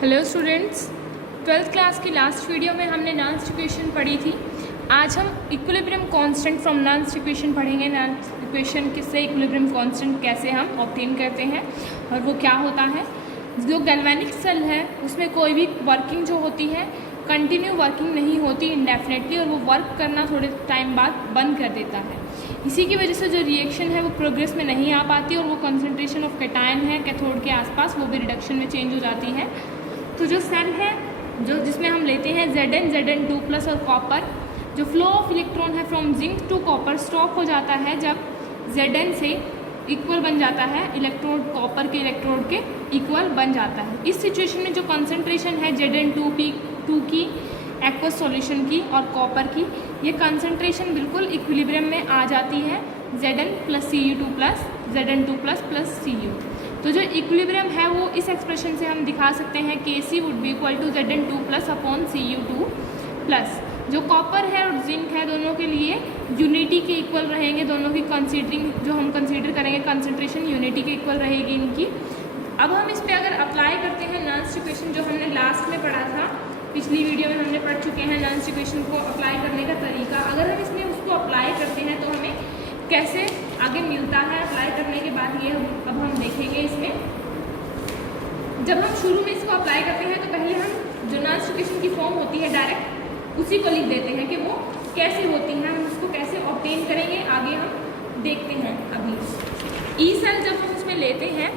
Hello students, 12th class की last video में हमने नॉन्स इक्वेशन पढ़ी थी। आज हम इक्विलिब्रियम कांस्टेंट फ्रॉम नॉन्स इक्वेशन पढ़ेंगे। नॉन्स इक्वेशन किससे इक्विलिब्रियम कांस्टेंट कैसे हम ऑब्टेन करते हैं और वो क्या होता है। जो गैल्वेनिक सेल है उसमें कोई भी वर्किंग जो होती है कंटिन्यू वर्किंग नहीं होती इंडेफिनेटली, और वो वर्क करना थोड़े टाइम बाद बंद कर देता है। इसी की वजह से जो रिएक्शन है वो प्रोग्रेस में नहीं आ पाती और वो कंसंट्रेशन ऑफ कैटायन है कैथोड के आसपास वो भी रिडक्शन में चेंज हो जाती है। तो जो सेल है जो जिसमें हम लेते हैं Zn2+ और कॉपर, जो फ्लो ऑफ इलेक्ट्रॉन है from zinc to copper stop हो जाता है जब Zn से इक्वल बन जाता है, इलेक्ट्रोड कॉपर के इलेक्ट्रोड के इक्वल बन जाता है। इस सिचुएशन में जो कंसंट्रेशन है Zn2 की एक्वस सॉल्यूशन की और कॉपर की, ये कंसंट्रेशन बिल्कुल इक्विलिब्रियम में आ जाती है Zn+Cu2+Zn2+Cu। तो जो इक्विलिब्रियम है वो इस एक्सप्रेशन से हम दिखा सकते हैं Kc would be equal to Zn2+/Cu2+। जो कॉपर है और जिंक है दोनों के लिए यूनिटी के इक्वल रहेंगे, दोनों की कंसीडरिंग जो हम कंसीडर करेंगे कंसंट्रेशन यूनिटी के इक्वल रहेगी इनकी। अब हम इस पर अगर अप्लाई करते हैं नॉन्स इक्वेशन जो हमने लास्ट में पढ़ा था, पिछली वीडियो में हमने पढ़ चुके हैं नॉन्स इक्वेशन को अप्लाई करने का तरीका। अगर हम इसमें उसको अप्लाई करते हैं तो हमें कैसे आगे मिलता है अप्लाई करने के बाद, ये अब हम देखेंगे। इसमें जब हम शुरू में इसको अप्लाई करते हैं तो पहले हम जो नॉन्स इक्वेशन की फॉर्म होती है डायरेक्ट उसी को लिख देते हैं कि वो कैसे होती हैं, हम उसको कैसे ऑब्टेन करेंगे आगे हम देखते हैं। अभी ई सेल जब हम उसमें लेते हैं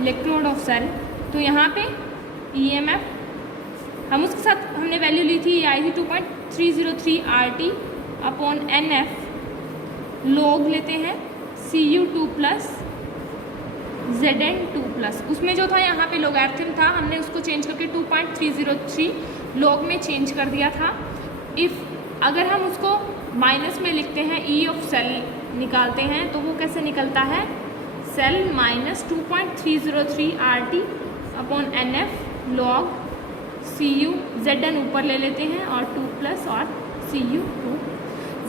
इलेक्ट्रोड ऑफ सेल, तो यहाँ पे EMF हम उसके साथ हमने वैल्यू ली थी, आई थी 2.303 RT/NF। लॉग लेते हैं Cu2+ Zn2+। उसमें जो था यहाँ पे लोगैरिथम था, हमने उसको चेंज करके 2.303 लॉग में चेंज कर दिया था। इफ़ अगर हम उसको माइनस में लिखते हैं, ई ऑफ सेल निकालते हैं तो वो कैसे निकलता है, cell minus 2.303 RT/NF log Cu। Zn ऊपर ले लेते हैं और 2+ और Cu2।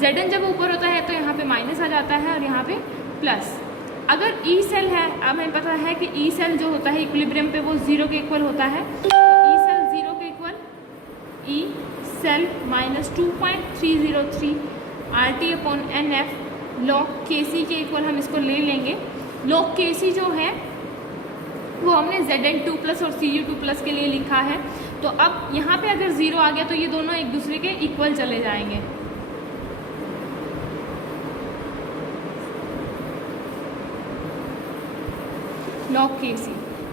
Zn जब ऊपर होता है तो यहाँ पे माइनस आ जाता है और यहाँ पे प्लस। अगर ई सेल है, अब हमें पता है कि ई सेल जो होता है इक्विलिब्रियम पे वो 0 के इक्वल होता है, तो ई सेल 0 के equal E cell minus 2.303 RT/NF log Kc के इक्वल हम इसको ले लेंगे। लॉग Kc जो है वो हमने Zn2+ और Cu2+ के लिए लिखा है। तो अब यहाँ पे अगर 0 आ गया तो ये दोनों एक दूसरे के इक्वल चले जाएंगे। Log Kc।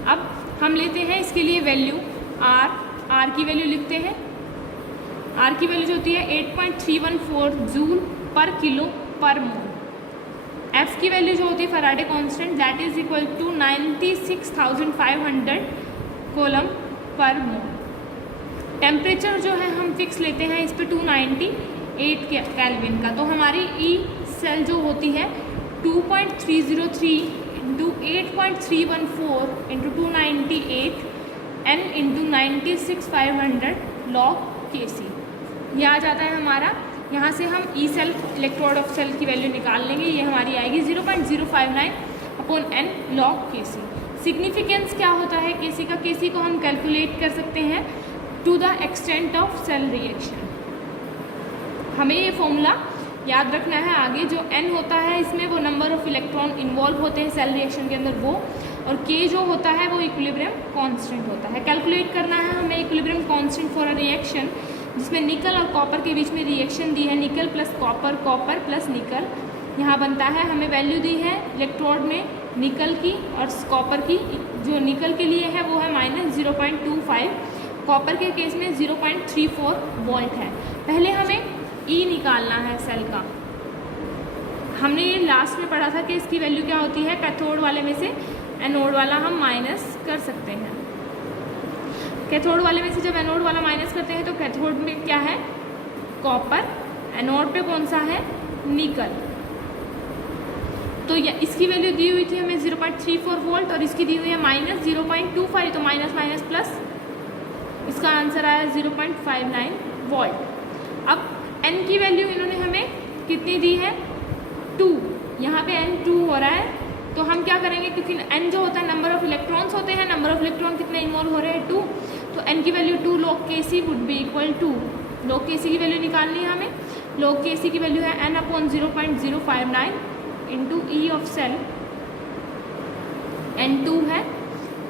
अब हम लेते हैं इसके लिए वैल्यू R की वैल्यू लिखते हैं। R की वैल्यू जो होती है 8.314 जूल पर किलो पर मोल। F की वैल्यू जो होती है Faraday constant, that is equal to 96,500 coulomb per mole. Temperature जो है हम फिक्स लेते हैं इस पे 298 केल्विन का। तो हमारी ई सेल जो होती है 2.303 into 8.314 into 298 N into 96,500 log Kc, ये आ जाता है हमारा। यहाँ से हम E cell electrode of cell की वैल्यू निकाल लेंगे, ये हमारी आएगी 0.059/N लॉग Kc। सिग्निफिकेंस क्या होता है Kc का, Kc को हम कैलकुलेट कर सकते हैं to the extent of cell reaction. हमें ये फॉर्मूला याद रखना है। आगे जो N होता है इसमें वो नंबर ऑफ इलेक्ट्रॉन इन्वॉल्व होते हैं सेल रिएक्शन के अंदर वो, और K जो होता है वो इक्विलिब्रियम कांस्टेंट होता है। कैलकुलेट करना है हमें equilibrium constant for a reaction जिसमें निकल और कॉपर के बीच में रिएक्शन दी है, nickel plus copper, copper plus निकल यहाँ बनता है। हमें वैल्यू दी है इलेक्ट्रोड में निकल की और कॉपर की। जो निकल के लिए है वो है -0.25, कॉपर के केस में 0.34 वोल्ट है। पहले हमें ई निकालना है सेल का। हमने ये लास्ट में पढ़ा था कि इसकी वैल्यू क्या होती है, कैथोड वाले में से एनोड वाला हम माइनस कर सकते हैं। कैथोड वाले में से जब एनोड वाला माइनस करते हैं तो कैथोड में क्या है, कॉपर, एनोड पे कौन सा है, निकल। तो इसकी वैल्यू दी हुई थी हमें 0.34 वोल्ट और इसकी दी हुई है -0.25, तो माइनस माइनस प्लस, इसका आंसर आया 0.59 वोल्ट। अब एन की वैल्यू इन्होंने हमें कितनी दी है, 2। यहाँ पे n 2 हो रहा है तो हम क्या होते हैं, नंबर ऑफ इलेक्ट्रॉन कितने इन्वॉल्व हो रहे हैं 2, तो n की value 2 log Kc would be equal to, log Kc की वैल्यू निकालनी है हमें, log Kc की वैल्यू है n/0.059 into E of cell, n2 है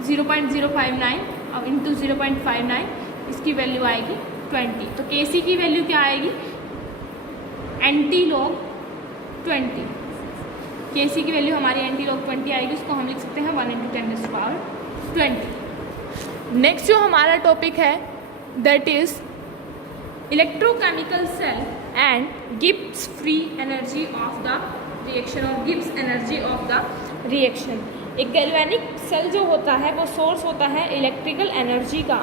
0.059 और इंटू 0.59, इसकी वैल्यू आएगी 20। तो Kc की वैल्यू क्या आएगी, NT log 20, Kc की वैल्यू हमारी NT log 20 आएगी, उसको हम लिख सकते हैं 1 × 10⁻20। नेक्स्ट जो हमारा टॉपिक है that is electrochemical cell and Gibbs free energy of the reaction और Gibbs energy of the reaction. एक गैल्वेनिक सेल जो होता है वो सोर्स होता है इलेक्ट्रिकल एनर्जी का।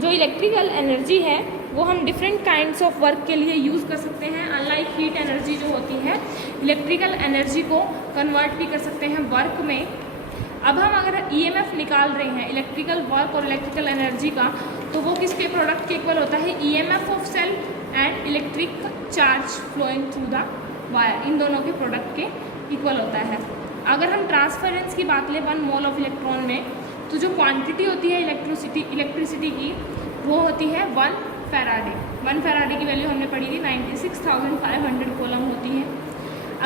जो इलेक्ट्रिकल एनर्जी है वो हम डिफरेंट काइंड्स ऑफ वर्क के लिए यूज़ कर सकते हैं। अनलाइक हीट एनर्जी जो होती है, इलेक्ट्रिकल एनर्जी को कन्वर्ट भी कर सकते हैं वर्क में। अब हम अगर ईएमएफ निकाल रहे हैं इलेक्ट्रिकल वर्क और इलेक्ट्रिकल एनर्जी का, तो वो किसके प्रोडक्ट के इक्वल होता है, EMF of cell and electric charge flowing through the wire, इन दोनों के प्रोडक्ट के इक्वल होता है। अगर हम ट्रांसफरेंस की बात लें 1 मोल ऑफ इलेक्ट्रॉन में, तो जो क्वांटिटी होती है इलेक्ट्रिसिटी की वो होती है 1 फैराडे। 1 फैराडे की वैल्यू हमने पढ़ी थी 96,500 कूलम होती है।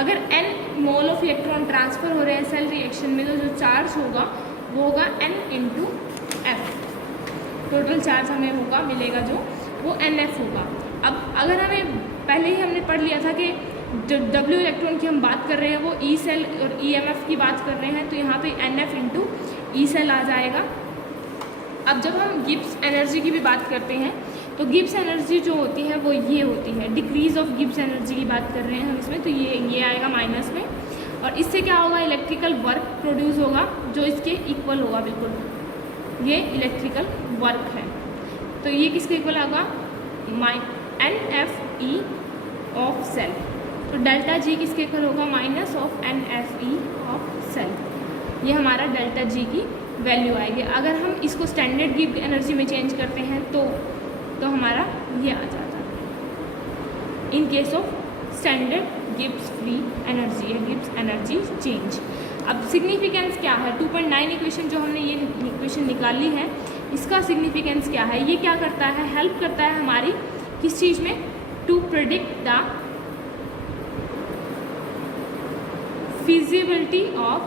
अगर n mole of electron transfer हो रहे हैं सेल रिएक्शन में, तो जो चार्ज होगा वो होगा n × F, टोटल चार्ज हमें होगा मिलेगा जो वो NF होगा। अब अगर हमें पहले ही हमने पढ़ लिया था कि जो W इलेक्ट्रॉन की हम बात कर रहे हैं वो E सेल और EMF की बात कर रहे हैं, तो यहाँ पे NF × E सेल आ जाएगा। अब जब हम गिब्स एनर्जी की भी बात करते हैं, तो गिब्स एनर्जी जो होती है वो ये होती है, डिक्रीज ऑफ गिब्स एनर्जी की बात कर रहे हैं हम इसमें, तो ये आएगा माइनस में। और इससे क्या होगा, इलेक्ट्रिकल वर्क प्रोड्यूस होगा जो इसके इक्वल होगा, बिल्कुल ये इलेक्ट्रिकल वर्क है। तो ये किसके इक्वल होगा, NFE ऑफ सेल। तो डेल्टा G किसके इक्वल होगा, minus of NFE of cell. ये हमारा डेल्टा G की वैल्यू आएगी। अगर हम इसको स्टैंडर्ड गिब्स एनर्जी में चेंज करते हैं तो हमारा ये आ जाता है in case of standard Gibbs free energy या गिब्स एनर्जी चेंज। अब सिग्निफिकेंस क्या है, 2.9 इक्वेशन जो हमने ये इक्वेशन निकाली है, इसका सिग्निफिकेंस क्या है, ये क्या करता है, हेल्प करता है हमारी किस चीज़ में, to predict the feasibility of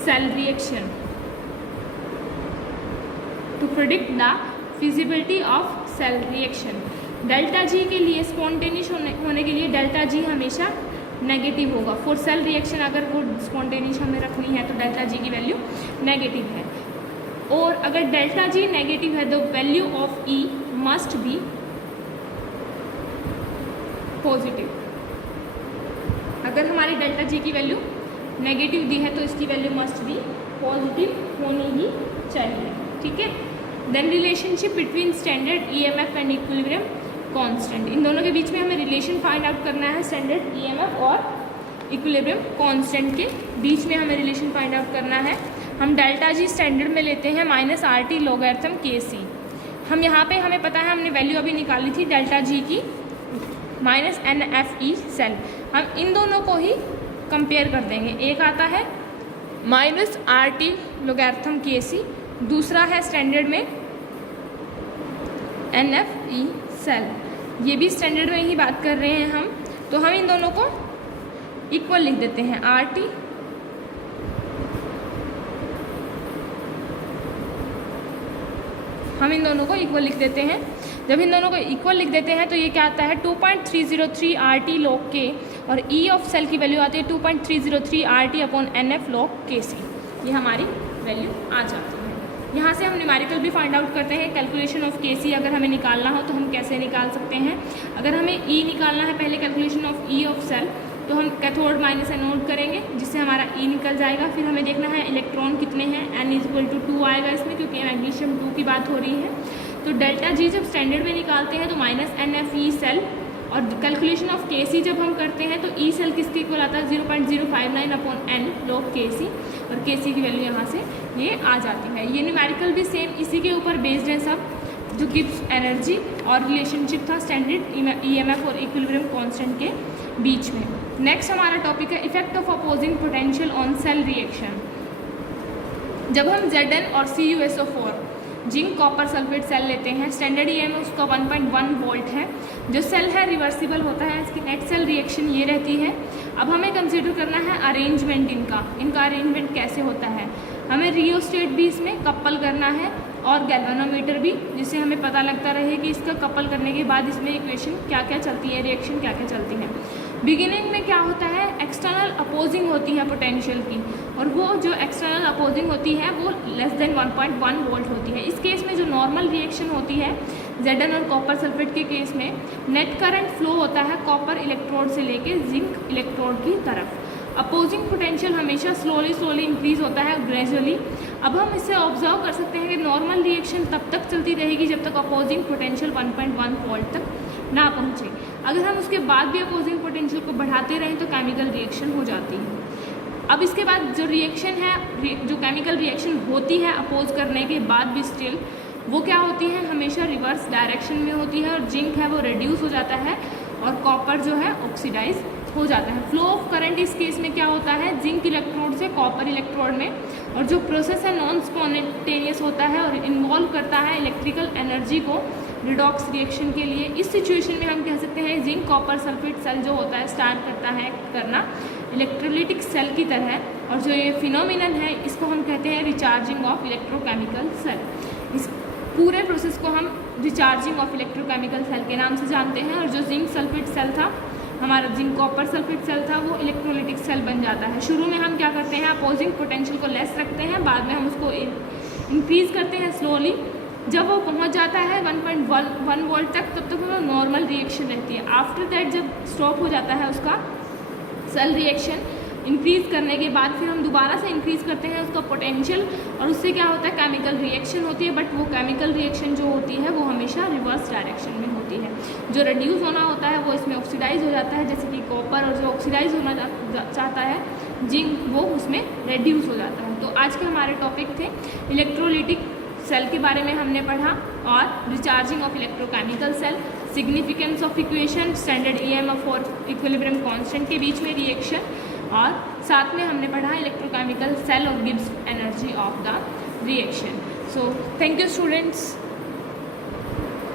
cell reaction, to predict the feasibility of cell reaction। Delta G के लिए स्पॉन्टेनियस होने के लिए डेल्टा जी हमेशा नेगेटिव होगा। फॉर सेल रिएक्शन अगर वो स्पॉन्टेनियस हमें रखनी है तो डेल्टा जी की वैल्यू नेगेटिव है, और अगर डेल्टा जी नेगेटिव है तो value of E must be positive. अगर हमारी डेल्टा जी की वैल्यू नेगेटिव दी है तो इसकी वैल्यू मस्ट बी पॉजिटिव होनी ही चाहिए, ठीक है। Then relationship between standard EMF and equilibrium constant, इन दोनों के बीच में हमें रिलेशन फाइंड आउट करना है। स्टैंडर्ड ईएमएफ और इक्विलिब्रियम कांस्टेंट के बीच में हमें रिलेशन फाइंड आउट करना है। हम डेल्टा जी स्टैंडर्ड में लेते हैं -RT लोगैरिथम Kc। हम यहाँ पे हमें पता है हमने वैल्यू अभी निकाली थी डेल्टा जी की -NFE सेल। हम इन दोनों को ही कंपेयर कर देंगे, एक आता है -RT लोगैरिथम Kc, दूसरा है स्टैंडर्ड में NFE सेल। ये भी स्टैंडर्ड में ही बात कर रहे हैं हम, तो हम इन दोनों को इक्वल लिख देते हैं, RT हम इन दोनों को इक्वल लिख देते हैं। जब इन दोनों को इक्वल लिख देते हैं तो ये क्या आता है 2.303 RT log K, और E ऑफ सेल की वैल्यू आती है 2.303 RT upon NF log Kc। ये हमारी वैल्यू आ जाती है। यहाँ से हम न्यूमेरिकल भी फाइंड आउट करते हैं। कैलकुलेशन ऑफ Kc अगर हमें निकालना हो तो हम कैसे निकाल सकते हैं, अगर हमें E निकालना है पहले calculation of E of cell, तो हम कैथोड माइनस एनोड करेंगे जिससे हमारा E निकल जाएगा। फिर हमें देखना है इलेक्ट्रॉन कितने हैं, N = 2 आएगा इसमें क्योंकि मैग्नीशियम 2 की बात हो रही है। तो डेल्टा जी जब स्टैंडर्ड में निकालते हैं तो -NFE सेल, और कैलकुलेशन ऑफ Kc जब हम करते हैं तो E सेल किसके इक्वल आता है 0.059 अपॉन N log Kc, और Kc की वैल्यू यहाँ से ये आ जाती है। ये न्यूमेरिकल भी सेम इसी के ऊपर बेस्ड है सब, जो गिब्स एनर्जी और रिलेशनशिप था स्टैंडर्ड EMF और इक्विलिब्रियम कांस्टेंट के बीच में। नेक्स्ट हमारा टॉपिक है effect of opposing potential on sale reaction. जब हम Zn और CuSO4 zinc copper sulphate cell लेते हैं, स्टैंडर्ड EM उसका 1.1 वोल्ट है। जो सेल है रिवर्सिबल होता है, इसकी नेट सेल रिएक्शन ये रहती है। अब हमें कंसिडर करना है अरेंजमेंट इनका अरेंजमेंट कैसे होता है। हमें रियोस्टेट भी इसमें कपल करना है और गैल्वेनोमीटर भी, जिससे हमें पता लगता रहे कि इसका कपल करने के बाद इसमें इक्वेशन क्या क्या चलती है, रिएक्शन क्या क्या चलती है। बिगिनिंग में क्या होता है, एक्सटर्नल अपोजिंग होती है पोटेंशियल की, और वो जो एक्सटर्नल अपोजिंग होती है वो लेस देन 1.1 वोल्ट होती है। इस केस में जो नॉर्मल रिएक्शन होती है Zn और कॉपर सल्फेट के केस में, नेट करंट फ्लो होता है कॉपर इलेक्ट्रोड से लेके जिंक इलेक्ट्रोड की तरफ। अपोजिंग पोटेंशियल हमेशा स्लोली इंक्रीज होता है ग्रेजुअली। अब हम इसे ऑब्जर्व कर सकते हैं कि नॉर्मल रिएक्शन तब तक चलती रहेगी जब तक अपोजिंग पोटेंशियल 1.1 वोल्ट तक ना पहुँचे। अगर हम उसके बाद भी अपोजिंग पोटेंशियल को बढ़ाते रहें तो केमिकल रिएक्शन हो जाती है। अब इसके बाद जो रिएक्शन है, जो केमिकल रिएक्शन होती है अपोज करने के बाद भी स्टिल, वो क्या होती है, हमेशा रिवर्स डायरेक्शन में होती है, और जिंक है वो रिड्यूस हो जाता है और कॉपर जो है ऑक्सीडाइज हो जाता है। फ्लो ऑफ करंट इस केस में क्या होता है, जिंक इलेक्ट्रोड से कॉपर इलेक्ट्रोड में, और जो प्रोसेस है नॉन स्पॉन्टेनियस होता है और इन्वॉल्व करता है इलेक्ट्रिकल एनर्जी को रिडॉक्स रिएक्शन के लिए। इस सिचुएशन में हम कह सकते हैं जिंक कॉपर सल्फेट सेल जो होता है स्टार्ट करता है करना इलेक्ट्रोलिटिक सेल की तरह, और जो ये फिनोमिनन है इसको हम कहते हैं रिचार्जिंग ऑफ इलेक्ट्रोकेमिकल सेल। इस पूरे प्रोसेस को हम रिचार्जिंग ऑफ इलेक्ट्रोकेमिकल सेल के नाम से जानते हैं। और जो जिंक सल्फेट सेल था, हमारा जिंक कॉपर सल्फेट सेल था, वो इलेक्ट्रोलिटिक सेल बन जाता है। शुरू में हम क्या करते हैं, अपोजिंग पोटेंशियल को लेस रखते हैं, बाद में हम उसको इंक्रीज़ करते हैं स्लोली। जब वो पहुंच जाता है 1.1 वोल्ट तक, तब तक वो नॉर्मल रिएक्शन रहती है। आफ्टर दैट जब स्टॉप हो जाता है उसका सेल रिएक्शन, इंक्रीज़ करने के बाद फिर हम दोबारा से इंक्रीज़ करते हैं उसका पोटेंशियल, और उससे क्या होता है, केमिकल रिएक्शन होती है। बट वो केमिकल रिएक्शन जो होती है वो हमेशा रिवर्स डायरेक्शन में होती है। जो रिड्यूस होना होता है वो इसमें ऑक्सीडाइज हो जाता है, जैसे कि कॉपर, और जो ऑक्सीडाइज होना चाहता है जिंक, वो उसमें रिड्यूस हो जाता है। तो आज के हमारे टॉपिक थे इलेक्ट्रोलिटिक सेल के बारे में हमने पढ़ा, और recharging of electrochemical cell, significance of equation, standard EM और इक्विलिब्रियम कांस्टेंट के बीच में रिएक्शन, और साथ में हमने पढ़ा इलेक्ट्रोकेमिकल सेल और Gibbs energy of the reaction. So thank you students.